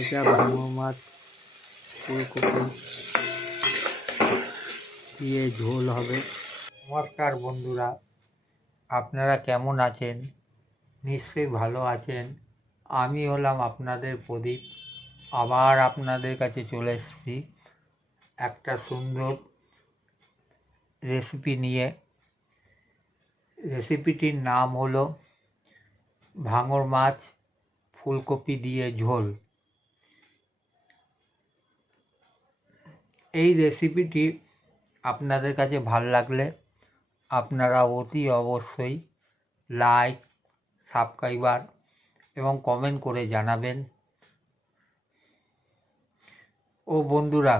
এটা ভাঙর মাছ ফুলকপি দিয়ে ঝোল হবে। নমস্কার বন্ধুরা, আপনারা কেমন আছেন? নিশ্চয়ই ভালো আছেন। আমি হলাম আপনাদের প্রদীপ। আবার আপনাদের কাছে চলে এসেছি একটা সুন্দর রেসিপি নিয়ে। রেসিপিটির নাম হলো ভাঙর মাছ ফুলকপি দিয়ে ঝোল। এই রেসিপিটি আপনাদের কাছে ভালো লাগলে আপনারা অতি অবশ্যই লাইক, সাবস্ক্রাইবার এবং কমেন্ট করে জানাবেন। ও বন্ধুরা,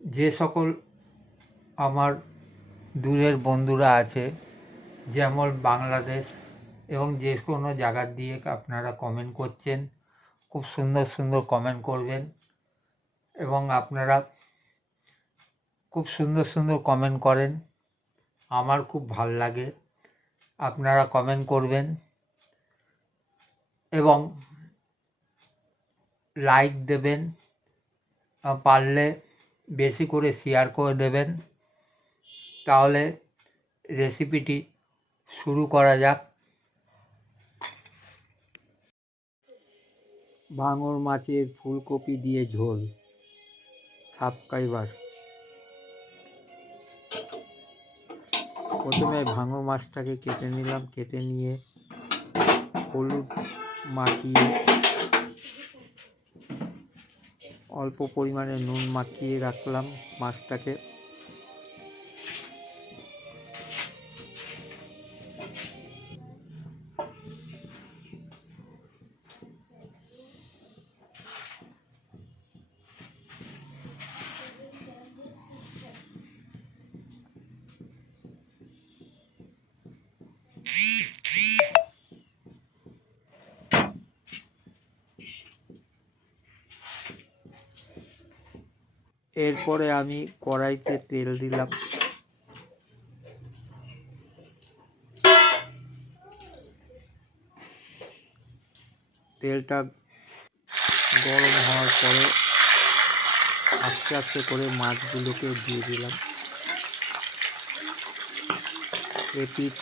যে সকল আমার দূরের বন্ধুরা আছে, যেমন বাংলাদেশ এবং যে কোনো জায়গার দিয়ে আপনারা কমেন্ট করছেন, খুব সুন্দর সুন্দর কমেন্ট করবেন এবং আপনারা খুব সুন্দর সুন্দর কমেন্ট করেন, আমার খুব ভাল লাগে। আপনারা কমেন্ট করবেন এবং লাইক দেবেন, পারলে বেশি করে শেয়ার করে দেবেন। তাহলে রেসিপিটি শুরু করা যাক। ভাঙর মাছের ফুলকপি দিয়ে ঝোল। সাবস্ক্রাইবার। প্রথমে ভাঙর মাছটাকে কেটে নিলাম, কেটে নিয়ে হলুদ মাখিয়ে অল্প পরিমাণে নুন মাখিয়ে রাখলাম মাছটাকে। এরপরে আমি কড়াইতে তেল দিলাম। তেলটা গরম হওয়ার পরে আস্তে আস্তে করে মাছগুলোকে দিয়ে দিলাম। এপিট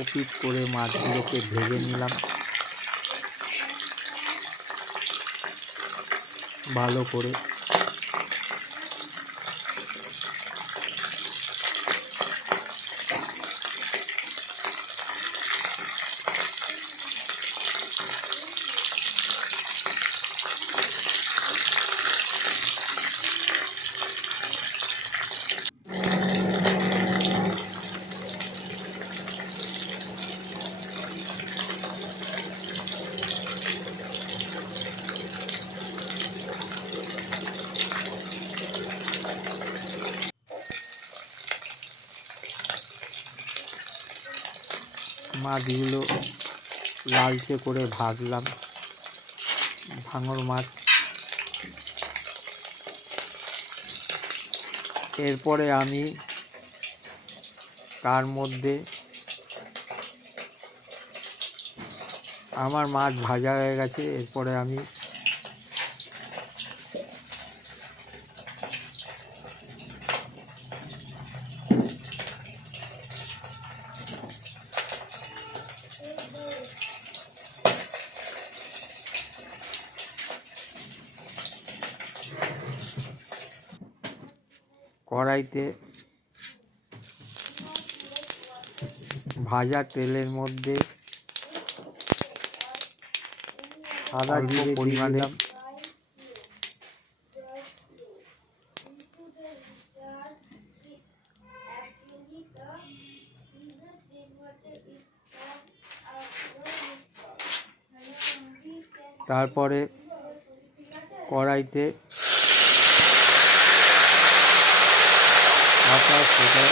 ওপিট করে মাছগুলোকে ভেজে নিলাম ভালো করে। মাছগুলো লালচে করে ভাজলাম। ভাঙর মাছ। এরপরে আমি তার মধ্যে আমার মাছ ভাজা হয়ে গেছে। এরপরে আমি কড়াইতে ভাজা তেলের মধ্যে সাদা জিরে পরিমাণে তারপরে কড়াইতে আটা সেটা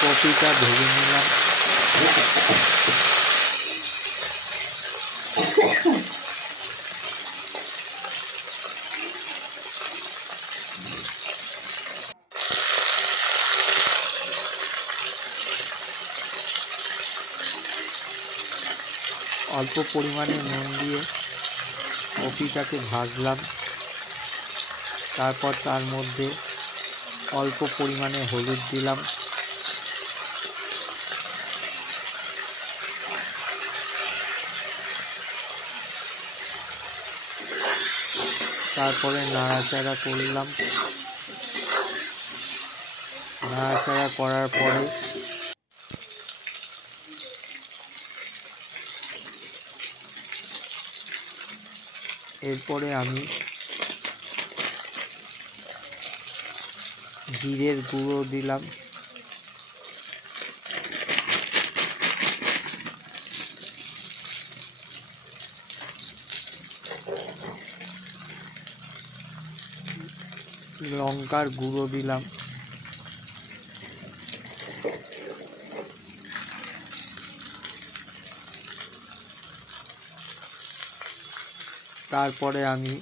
কপিটা ভেজে নিলাম। অল্প পরিমাণে নুন দিয়ে কপিটাকে ভাজলাম। তারপর তার মধ্যে অল্প পরিমাণে হলুদ দিলাম, তারপরে নাড়াচাড়া করলাম। নাড়াচাড়া করার পরে এরপরে আমি জিরের গুঁড়ো দিলাম, লঙ্কার গুঁড়ো দিলাম, তারপরে আমি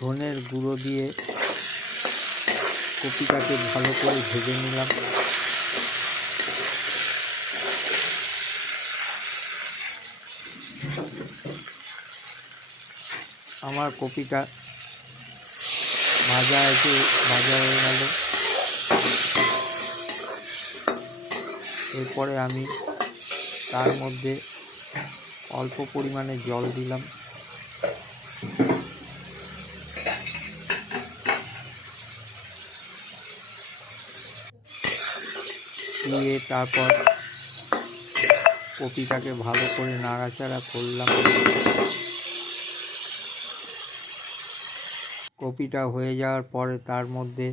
ধনের গুঁড়ো দিয়ে কপিটাকে ভালো করে ভেজে নিলাম। আমার কপিটা ভাজা হয়ে গেল। এরপরে আমি তার মধ্যে অল্প পরিমাণে জল দিলাম, দিয়ে তারপর কপিটাকে ভালো করে নাড়াচাড়া করলাম। কপিটা হয়ে যাওয়ার পরে তার মধ্যে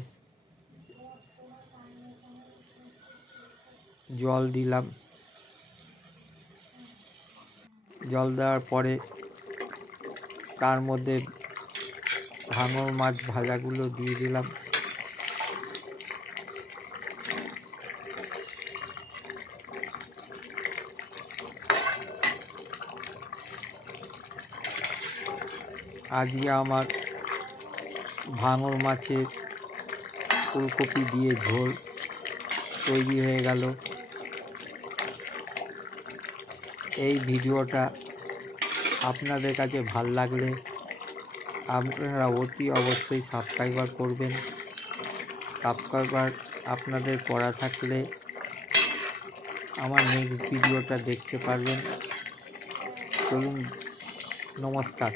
জল দিলাম। জল দেওয়ার পরে তার মধ্যে ভাঙর মাছ ভাজাগুলো দিয়ে দিলাম। আজকে আমার ভাঙর মাছের ফুলকপি দিয়ে ঝোল তৈরি হয়ে গেল। এই ভিডিওটা আপনাদের কাছে ভালো লাগলে আপনারা অতি অবশ্যই সাবস্ক্রাইবার করবেন। সাবস্ক্রাইবার আপনাদের করা থাকলে আমার নেক্সট ভিডিওটা দেখতে পারবেন। চলুন, নমস্কার।